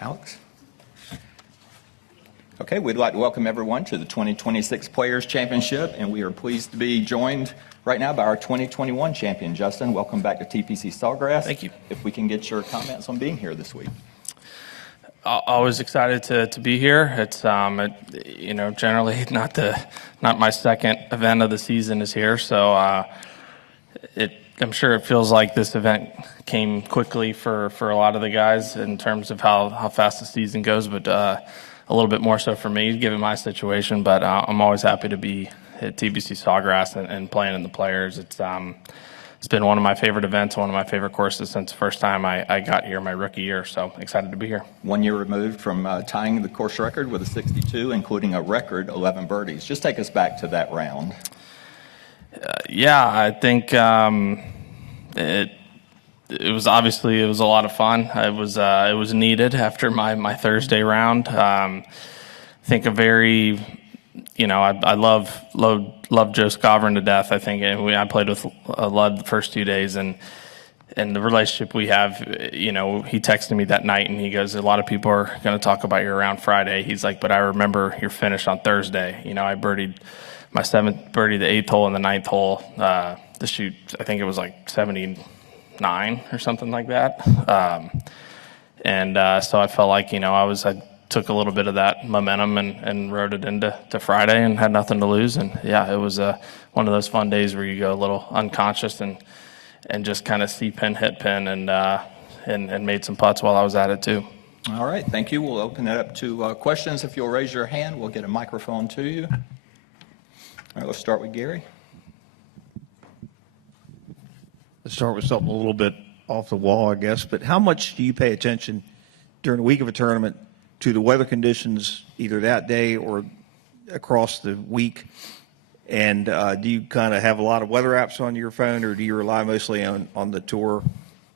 Alex? Okay, we'd like to welcome everyone to the 2026 Players Championship, and we are pleased to be joined right now by our 2021 champion, Justin. Welcome back to TPC Sawgrass. Thank you. If we can get your comments on being here this week. Always excited to be here. It's generally not my second event of the season is here, so I'm sure it feels like this event came quickly for a lot of the guys in terms of how fast the season goes, but a little bit more so for me given my situation. But I'm always happy to be at TPC Sawgrass and playing in the Players. It's been one of my favorite events, one of my favorite courses since the first time I got here my rookie year, so excited to be here. 1 year removed from tying the course record with a 62, including a record 11 birdies. Just take us back to that round. I think it was a lot of fun. It was needed after my Thursday round. I think a very, I love Joe Scovern to death. I think I played with Lud the first 2 days, and the relationship we have, he texted me that night and he goes, a lot of people are going to talk about your round Friday. He's like, but I remember your finish on Thursday. I birdied my 7th birdie, the 8th hole and the 9th hole. The shoot, I think it was like 79 or something like that. So I felt like, I took a little bit of that momentum and rode it into Friday and had nothing to lose. And it was one of those fun days where you go a little unconscious and just kind of see pin, hit pin, and made some putts while I was at it too. All right, thank you. We'll open it up to questions. If you'll raise your hand, we'll get a microphone to you. All right, let's start with Gary. Let's start with something a little bit off the wall, I guess. But how much do you pay attention during the week of a tournament to the weather conditions, either that day or across the week? And do you kind of have a lot of weather apps on your phone, or do you rely mostly on the tour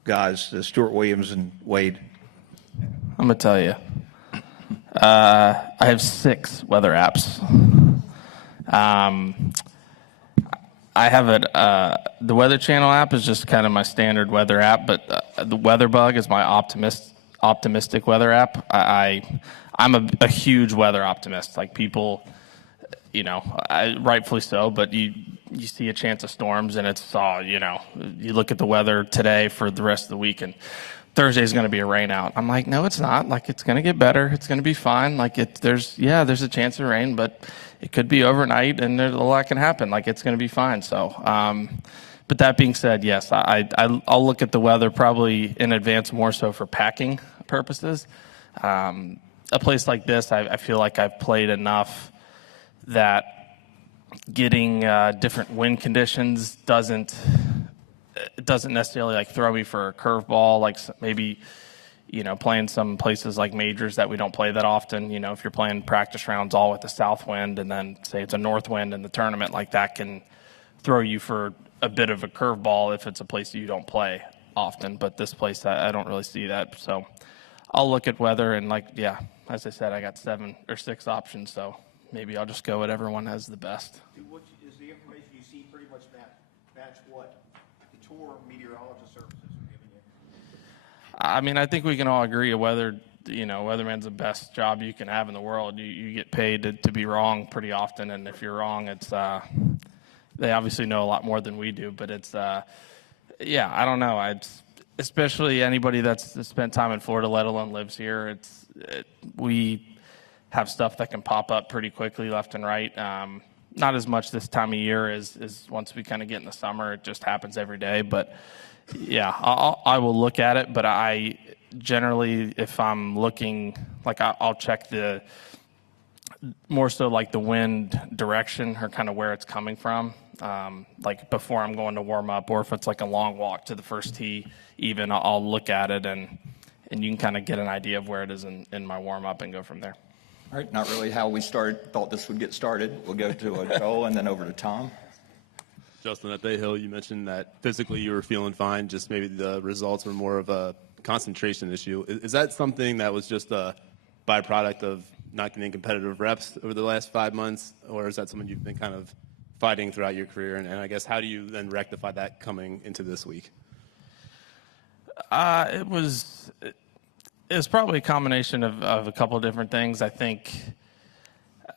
guys, Stuart Williams and Wade? I'm going to tell you. I have 6 weather apps. I have it. The Weather Channel app is just kind of my standard weather app, but the WeatherBug is my optimistic weather app. I'm a huge weather optimist. Like people, rightfully so. But you see a chance of storms, and it's you look at the weather today for the rest of the week, and Thursday is going to be a rain out. I'm like, no, it's not. Like, it's going to get better. It's going to be fine. Like, there's a chance of rain, but it could be overnight, and a lot can happen. Like, it's going to be fine. So, but that being said, yes, I'll look at the weather probably in advance more so for packing purposes. A place like this, I feel like I've played enough that getting different wind conditions doesn't necessarily like throw me for a curveball, like maybe, playing some places like majors that we don't play that often. If you're playing practice rounds all with the south wind and then say it's a north wind in the tournament, like that can throw you for a bit of a curveball if it's a place that you don't play often. But this place, I don't really see that. So I'll look at weather and as I said, I got 7 or 6 options. So maybe I'll just go whatever one has the best. Is the information you see pretty much match what the tour meteorologist services are giving you? I mean, I think we can all agree weatherman's the best job you can have in the world. You get paid to be wrong pretty often, and if you're wrong, it's they obviously know a lot more than we do. But it's I don't know. Especially anybody that's spent time in Florida, let alone lives here. We have stuff that can pop up pretty quickly left and right. Not as much this time of year as once we kind of get in the summer. It just happens every day. But I will look at it. But I generally, if I'm looking, I'll check more so like the wind direction or kind of where it's coming from. Like before I'm going to warm up, or if it's like a long walk to the first tee, even I'll look at it and you can kind of get an idea of where it is in my warm up and go from there. All right, not really how we thought this would get started. We'll go to Joel and then over to Tom. Justin, at Bay Hill, you mentioned that physically you were feeling fine, just maybe the results were more of a concentration issue. Is that something that was just a byproduct of not getting competitive reps over the last 5 months, or is that something you've been kind of fighting throughout your career? And I guess how do you then rectify that coming into this week? It It's probably a combination of a couple of different things. I think,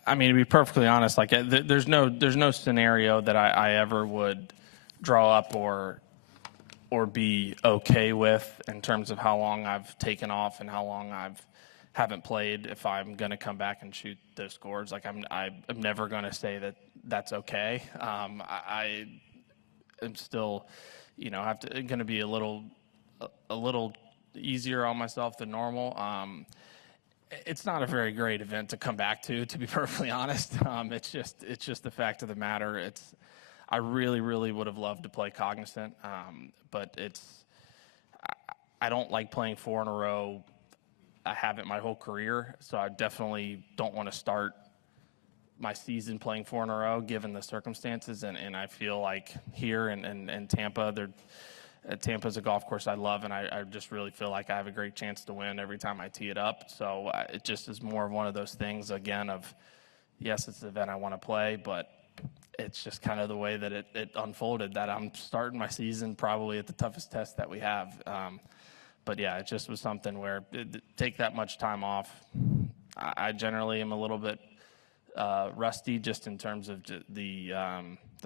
I mean, to be perfectly honest, like there's no scenario that I ever would draw up or be okay with in terms of how long I've taken off and how long haven't played. If I'm going to come back and shoot those scores, like I'm never going to say that that's okay. I am still, going to be a little easier on myself than normal. It's not a very great event to come back to be perfectly honest. It's just the fact of the matter. I really, really would have loved to play Cognizant, but I don't like playing 4 in a row. I haven't my whole career, so I definitely don't want to start my season playing 4 in a row given the circumstances. And I feel like here in Tampa, Tampa's a golf course I love, and I just really feel like I have a great chance to win every time I tee it up. So it just is more of one of those things, again, of yes, it's the event I want to play, but it's just kind of the way that it unfolded, that I'm starting my season probably at the toughest test that we have. But yeah, it just was something where take that much time off. I generally am a little bit rusty just in terms of the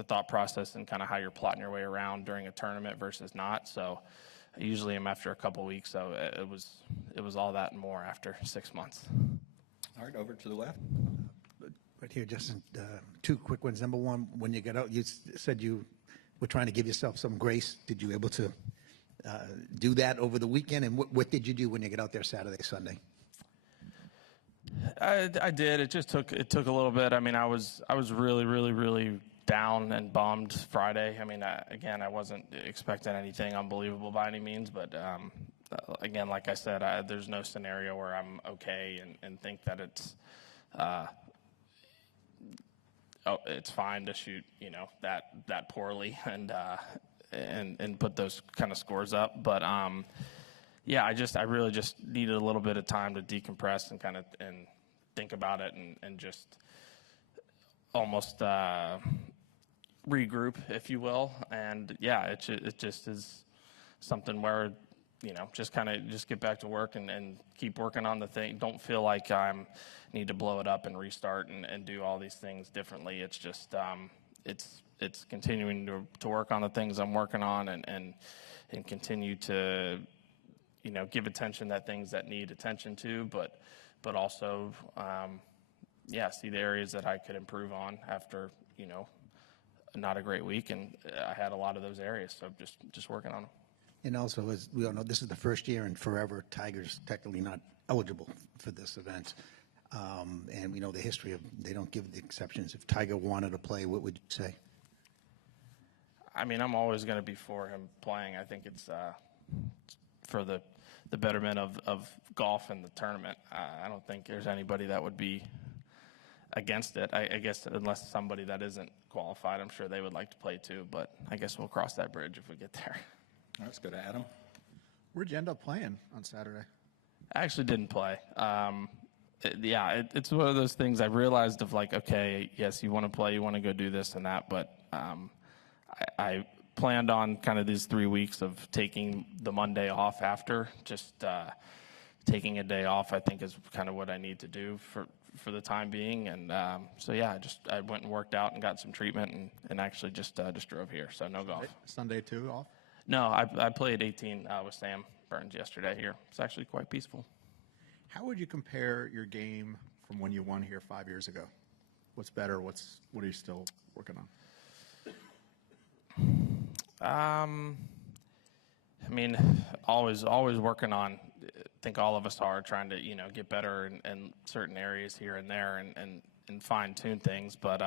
thought process and kind of how you're plotting your way around during a tournament versus not. So I usually am after a couple weeks. So it was all that and more after 6 months. All right, over to the left. Right here, Justin, 2 quick ones. Number one, when you got out, you said you were trying to give yourself some grace. Did you able to do that over the weekend? And what did you do when you get out there Saturday, Sunday? I did. It just took a little bit. I mean, I was really, really, really down and bummed Friday. I mean, again, I wasn't expecting anything unbelievable by any means, but again, like I said, there's no scenario where I'm okay and think that it's fine to shoot, that poorly and put those kind of scores up. But yeah, I really just needed a little bit of time to decompress and kind of and think about it and just almost regroup, if you will. And yeah, it just is something where just kind of just get back to work and keep working on the thing. Don't feel like need to blow it up and restart and do all these things differently. It's just it's continuing to work on the things I'm working on and continue to give attention to things that need attention to, but also see the areas that I could improve on after not a great week, and I had a lot of those areas, so just working on them. And also, as we all know, this is the first year in forever Tiger's technically not eligible for this event. And we know the history of they don't give the exceptions. If Tiger wanted to play, what would you say? I mean, I'm always going to be for him playing. I think it's for the betterment of golf and the tournament. I don't think there's anybody that would be against it. I guess unless somebody that isn't qualified, I'm sure they would like to play too, but I guess we'll cross that bridge if we get there. All right, let's go to Adam. Where'd you end up playing on Saturday? I actually didn't play. It's one of those things I realized of like, okay, yes, you want to play, you want to go do this and that, but I planned on kind of these 3 weeks of taking the Monday off after, just taking a day off, I think is kind of what I need to do for the time being. And so, yeah, I went and worked out and got some treatment and actually just drove here. So no golf. Sunday too, off? No, I played 18 with Sam Burns yesterday here. It's actually quite peaceful. How would you compare your game from when you won here 5 years ago? What's better? What are you still working on? I mean, always working on. I think all of us are trying to, get better in certain areas here and there and fine tune things. But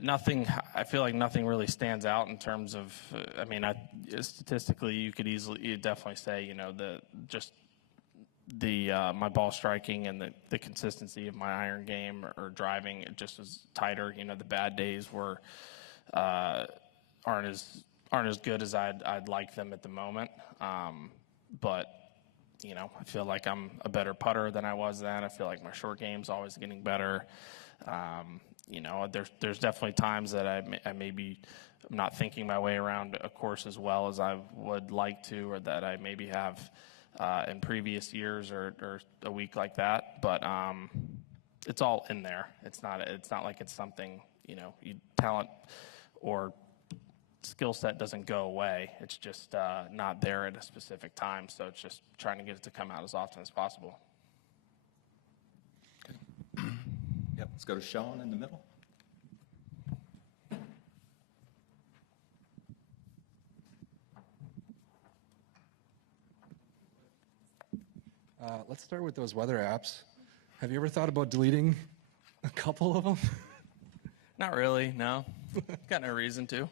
nothing. I feel like nothing really stands out in terms of. Statistically, you definitely say, my ball striking and the consistency of my iron game or driving, it just was tighter. The bad days were aren't as good as I'd like them at the moment. But I feel like I'm a better putter than I was then. I feel like my short game's always getting better. There's definitely times that I maybe I'm not thinking my way around a course as well as I would like to, or that I maybe have in previous years or a week like that. But it's all in there. It's not like it's something, talent or skill set doesn't go away. It's just not there at a specific time. So it's just trying to get it to come out as often as possible. Yep, let's go to Sean in the middle. Let's start with those weather apps. Have you ever thought about deleting a couple of them? Not really, no. Got no reason to.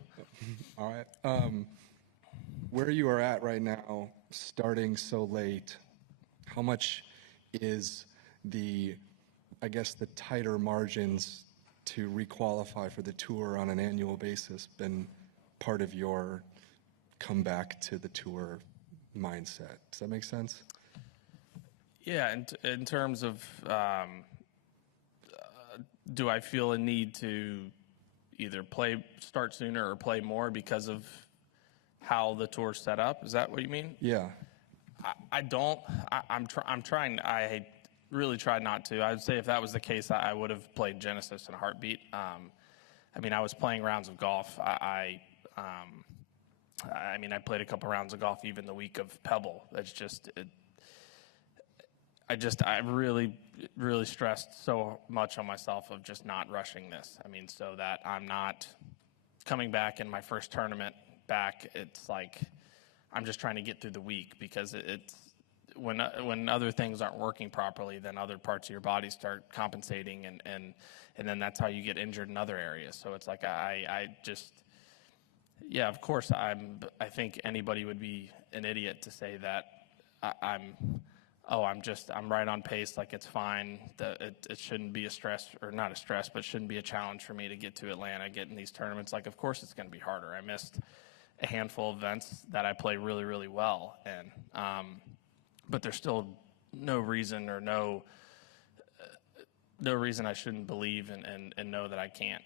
All right. Where you are at right now, starting so late, how much is the tighter margins to requalify for the tour on an annual basis been part of your comeback to the tour mindset? Does that make sense? Yeah, in terms of do I feel a need to either start sooner or play more because of how the tour's set up? Is that what you mean? Yeah. I don't. I'm trying. I really tried not to. I would say if that was the case, I would have played Genesis in a heartbeat. I was playing rounds of golf. I played a couple rounds of golf even the week of Pebble. That's just. I really, really stressed so much on myself of just not rushing this. So that I'm not coming back in my first tournament back. It's like I'm just trying to get through the week because it's when other things aren't working properly, then other parts of your body start compensating, and then that's how you get injured in other areas. So it's like of course I think anybody would be an idiot to say that I'm right on pace, like it's fine, that it shouldn't be a stress, or not a stress, but shouldn't be a challenge for me to get to Atlanta, get in these tournaments. Like, of course it's going to be harder. I missed a handful of events that I play really, really well in. But there's still no reason I shouldn't believe and know that I can't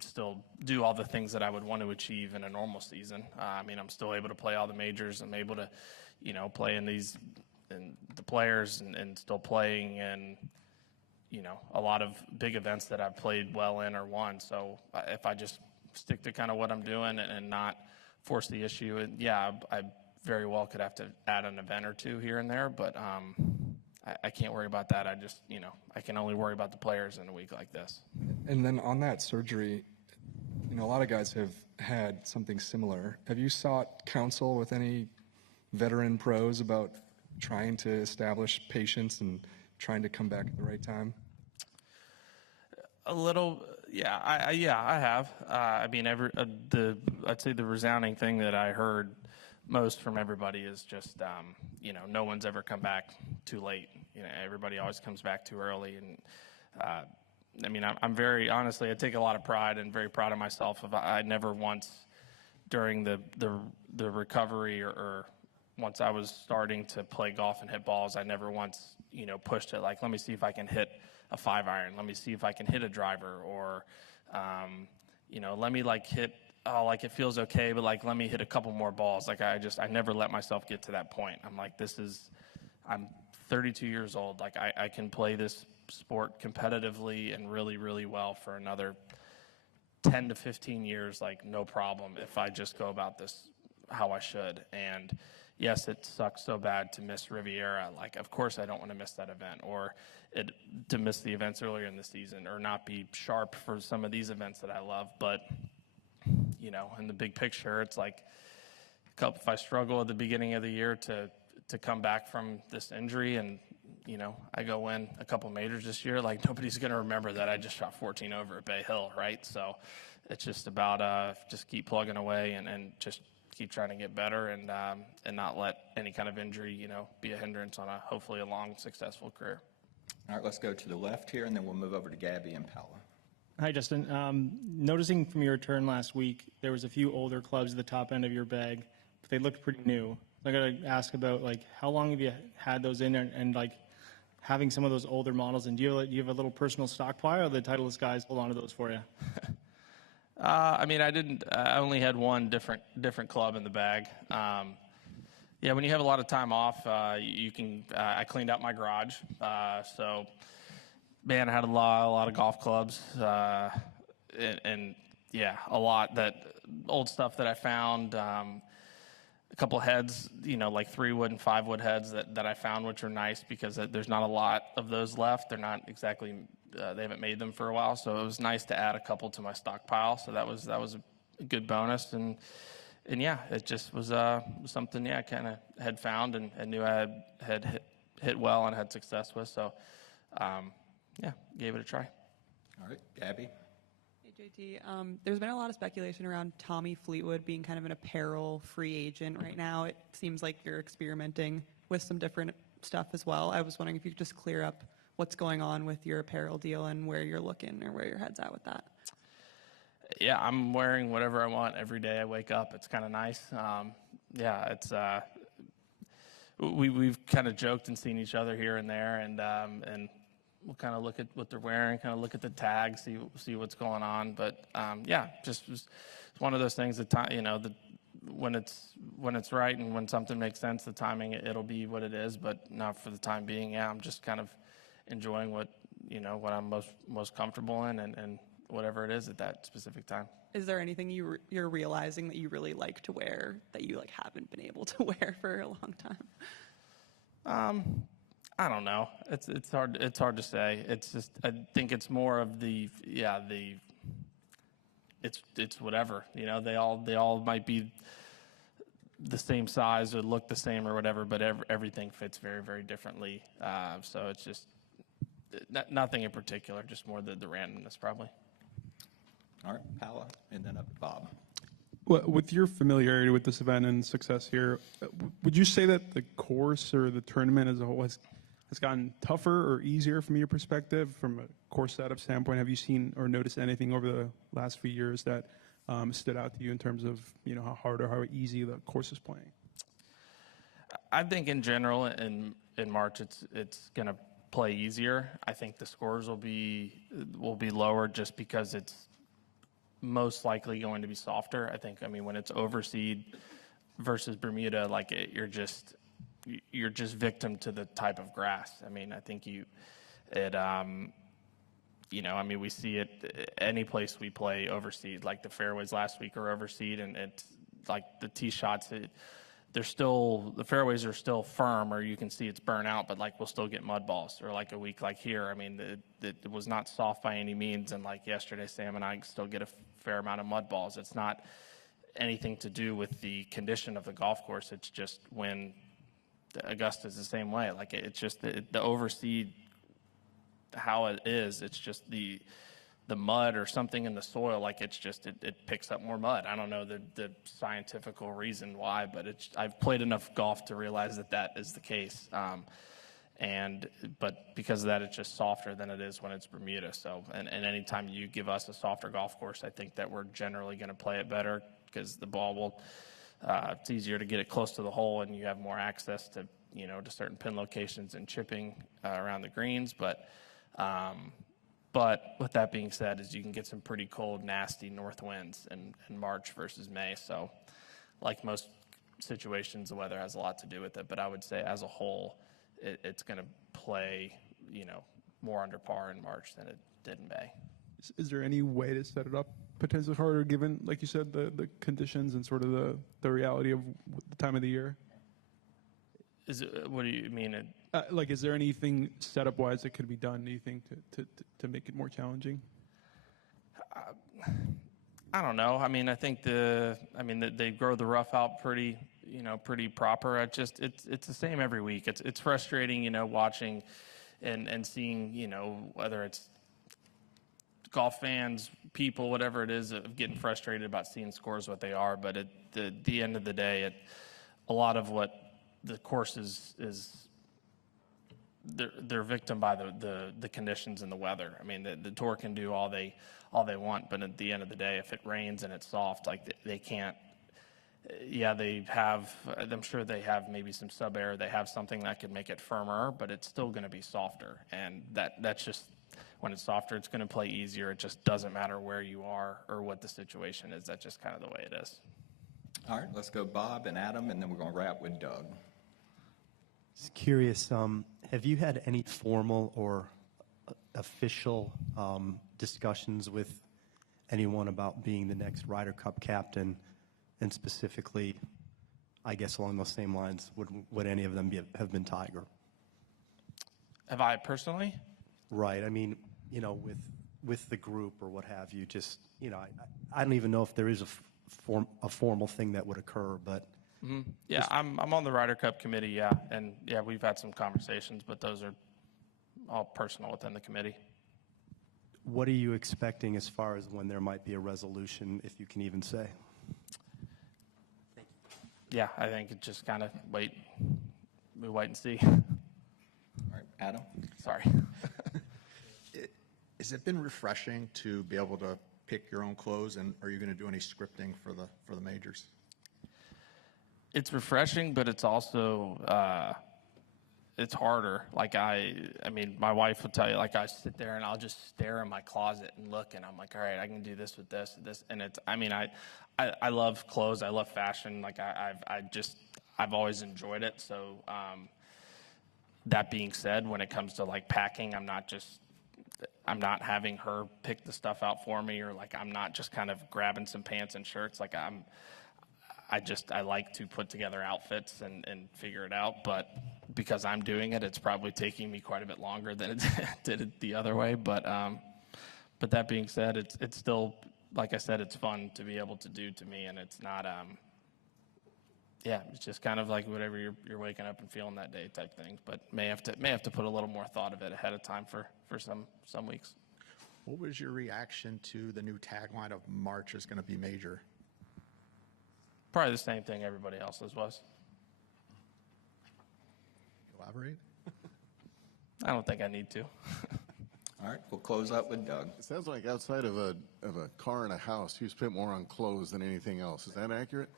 still do all the things that I would want to achieve in a normal season. I'm still able to play all the majors. I'm able to, play in these and the players and still playing in, a lot of big events that I've played well in or won. So if I just stick to kind of what I'm doing and not force the issue, and I very well could have to add an event or two here and there, but I can't worry about that. I just, I can only worry about the players in a week like this. And then on that surgery, a lot of guys have had something similar. Have you sought counsel with any veteran pros about trying to establish patience and trying to come back at the right time? A little, yeah. I have. I'd say the resounding thing that I heard most from everybody is just, no one's ever come back too late. Everybody always comes back too early. And I'm very, honestly, I take a lot of pride and very proud of myself. I never once during the recovery or once I was starting to play golf and hit balls, I never once, pushed it like, let me see if I can hit a 5-iron. Let me see if I can hit a driver, or, let me hit, it feels okay, but let me hit a couple more balls. I never let myself get to that point. I'm like, I'm 32 years old. I can play this sport competitively and really, really well for another 10 to 15 years, no problem, if I just go about this how I should. And yes, it sucks so bad to miss Riviera. Of course I don't want to miss that event, or to miss the events earlier in the season, or not be sharp for some of these events that I love. But, in the big picture, it's if I struggle at the beginning of the year to come back from this injury and, I go win a couple majors this year, nobody's going to remember that I just shot 14 over at Bay Hill, right? So it's just about just keep plugging away and just keep trying to get better and not let any kind of injury, be a hindrance on hopefully a long, successful career. All right, let's go to the left here, and then we'll move over to Gabby and Paula. Hi, Justin. Noticing from your return last week, there was a few older clubs at the top end of your bag, but they looked pretty new. I got to ask about how long have you had those in, and having some of those older models, and do you have a little personal stockpile, or the Titleist guys hold on to those for you? I only had one different club in the bag. Yeah, when you have a lot of time off, you can. I cleaned out my garage, so man, I had a lot of golf clubs, and yeah, a lot that old stuff that I found. A couple heads, like 3-wood and 5-wood heads that I found, which are nice because there's not a lot of those left. They're not exactly. They haven't made them for a while, so it was nice to add a couple to my stockpile. So that was a good bonus, and yeah, it just was something I kind of had found and knew I had hit well and had success with. So yeah, gave it a try. All right, Gabby. Hey, JT. There's been a lot of speculation around Tommy Fleetwood being kind of an apparel free agent right now. It seems like you're experimenting with some different stuff as well. I was wondering if you could just clear up what's going on with your apparel deal and where you're looking or where your head's at with that. Yeah, I'm wearing whatever I want every day I wake up. It's kind of nice. Yeah, it's we've kind of joked and seen each other here and there, and we'll kind of look at what they're wearing, kind of look at the tags, see what's going on. But yeah, just it's one of those things that when it's right and when something makes sense, the timing it'll be what it is. But not for the time being. Yeah, I'm just kind of enjoying what I'm most comfortable in and whatever it is at that specific time. Is there anything you're realizing that you really like to wear that you haven't been able to wear for a long time? I don't know. It's hard to say. It's just I think it's more of it's whatever. They all might be the same size or look the same or whatever, but everything fits very, very differently. So it's just nothing in particular, just more the randomness probably. All right, Paula, and then up to Bob. Well, with your familiarity with this event and success here, would you say that the course or the tournament as a whole has gotten tougher or easier from your perspective, from a course setup standpoint? Have you seen or noticed anything over the last few years that stood out to you in terms of how hard or how easy the course is playing? I think in general in March it's going to play easier. I think the scores will be lower just because it's most likely going to be softer. I mean when it's overseed versus Bermuda, you're just victim to the type of grass. I mean, I think we see it any place we play overseed, like the fairways last week are overseed, and it's like the tee shots, the fairways are still firm, or you can see it's burnt out, but we'll still get mud balls. Or a week like here, I mean, it was not soft by any means, and yesterday, Sam and I still get a fair amount of mud balls. It's not anything to do with the condition of the golf course. It's just when Augusta's the same way. It's just the overseed, how it is. It's just the mud or something in the soil. It picks up more mud. I don't know the scientific reason why, but I've played enough golf to realize that is the case. But because of that, it's just softer than it is when it's Bermuda. So, and anytime you give us a softer golf course, I think that we're generally going to play it better because the ball will. It's easier to get it close to the hole, and you have more access to to certain pin locations and chipping around the greens. But with that being said, is you can get some pretty cold, nasty north winds in March versus May. So, like most situations, the weather has a lot to do with it. But I would say, as a whole, it's going to play more under par in March than it did in May. Is there any way to set it up potentially harder, given, like you said, the conditions and sort of the reality of the time of the year? What do you mean? Is there anything setup-wise that could be done, do you think, to make it more challenging? I don't know. I mean, I think they grow the rough out pretty proper. It's the same every week. It's frustrating, watching and seeing, whether it's golf fans, people, whatever it is, of getting frustrated about seeing scores what they are. But at the end of the day, a lot of what the course is they're victim by the conditions and the weather. I mean, the tour can do all they want, but at the end of the day, if it rains and it's soft, they can't. Yeah, I'm sure they have maybe some sub air. They have something that could make it firmer, but it's still going to be softer. And that's just, when it's softer, it's going to play easier. It just doesn't matter where you are or what the situation is. That's just kind of the way it is. All right, let's go Bob and Adam, and then we're going to wrap with Doug. Just curious, have you had any formal or official discussions with anyone about being the next Ryder Cup captain? And specifically, I guess along those same lines, would any of them have been Tiger? Have I personally? Right. I mean, you know, with the group or what have you, just, you know, I don't even know if there is a formal thing that would occur, but. Yeah, I'm on the Ryder Cup committee, yeah. And yeah, we've had some conversations, but those are all personal within the committee. What are you expecting as far as when there might be a resolution, if you can even say? Yeah, I think it just kind of wait and see. All right, Adam? Sorry. Has it been refreshing to be able to pick your own clothes, and are you going to do any scripting for the majors? It's refreshing, but it's also it's harder. Like I mean, my wife will tell you, like I sit there and I'll just stare in my closet and look, and I'm like, all right, I can do this with this, and it's. I mean, I love clothes, I love fashion. Like I've always enjoyed it. So that being said, when it comes to like packing, I'm not having her pick the stuff out for me, or like I'm not just kind of grabbing some pants and shirts. Like I like to put together outfits and figure it out, but because I'm doing it, it's probably taking me quite a bit longer than it did it the other way. But that being said, it's still, like I said, it's fun to be able to do to me, and it's not yeah, it's just kind of like whatever you're waking up and feeling that day type thing. But may have to put a little more thought of it ahead of time for some weeks. What was your reaction to the new tagline of March is going to be major? Probably the same thing everybody else's was. Elaborate. I don't think I need to. All right, we'll close up with Doug. It sounds like outside of a car and a house, you spent more on clothes than anything else. Is that accurate?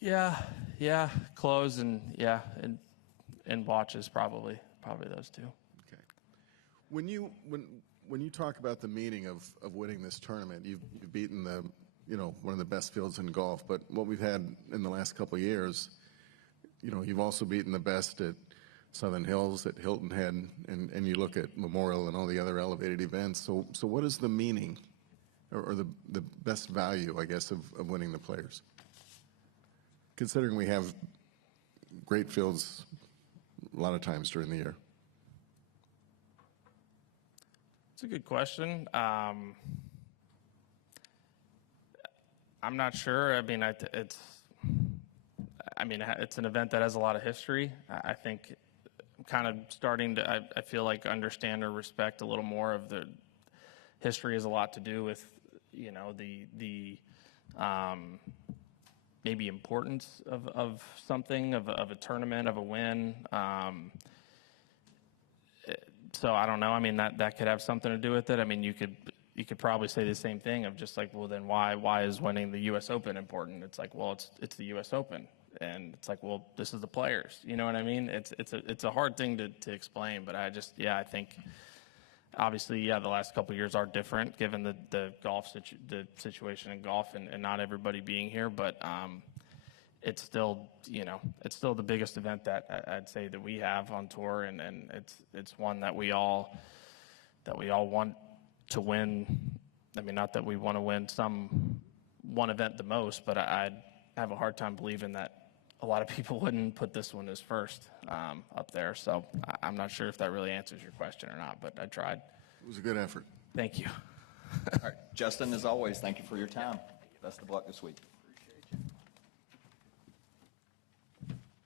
Yeah, clothes and watches probably those two. Okay. When you talk about the meaning of winning this tournament, you've beaten one of the best fields in golf, but what we've had in the last couple of years, you've also beaten the best at Southern Hills, at Hilton Head, and you look at Memorial and all the other elevated events. So what is the meaning or the best value, I guess, of winning the Players? Considering we have great fields a lot of times during the year. It's a good question. I'm not sure. I mean, it's an event that has a lot of history. I think I'm kind of starting to, I feel like, understand or respect a little more of the history has a lot to do with, the maybe importance of something, of a tournament, of a win. So I don't know. I mean, that could have something to do with it. I mean, you could probably say the same thing of just like, well, then why is winning the U.S. Open important? It's like, well, it's the U.S. Open, and it's like, well, this is the Players. You know what I mean? It's a hard thing to explain, but I think obviously, the last couple of years are different given the golf the situation in golf and not everybody being here, but it's still the biggest event that I'd say that we have on tour, and it's one that we all want to win. I mean, not that we want to win one event the most, but I'd have a hard time believing that a lot of people wouldn't put this one as first up there. So I'm not sure if that really answers your question or not, but I tried. It was a good effort. Thank you. All right, Justin, as always, thank you for your time. Best of luck this week.